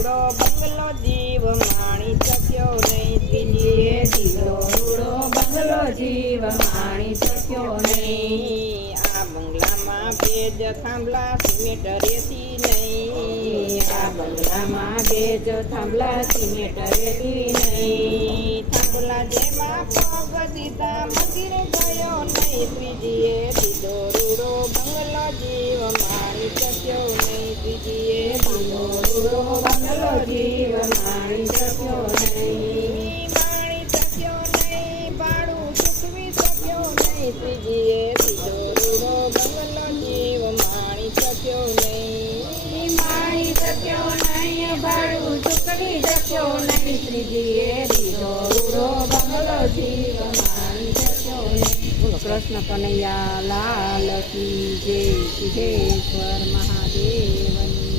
રૂડો બંગલો જીવ માણી શક્યો નહીં, ત્રીજીએ દીધો રૂડો બંગલો જીવ માણી શક્યો નહીં. આ બંગલામાં ભેજ થાંભલા સિમેન્ટ રેતી નહીં, આ બંગલામાં બેજ થાંભલા સિમેન્ટ રેતી નહીં. થાંભલા જેમાં પગ દીધા મંદિર ગયો નહીં, ત્રીજીએ દીધો રૂડો બંગલો જીવ માણી શક્યો નહીં, ત્રીજીએ દીધો રૂડો બંગલો જીવ માણી શક્યો નહીં. માણી શક્યો નહીં, ભાડું ચૂકવી શક્યો નહીં, ત્રીજીએ દીધો રૂડો બંગલો જીવ માણી શક્યો નહીં. માણી શક્યો નહીં, ભાડું ચૂકવી શક્યો નહીં, ત્રીજીએ દીધો રૂડો બંગલો જીવ માણી શક્યો નહીં. બોલો કૃષ્ણ કનૈયા લાલ કી જય, સિદ્ધેશ્વર મહાદેવની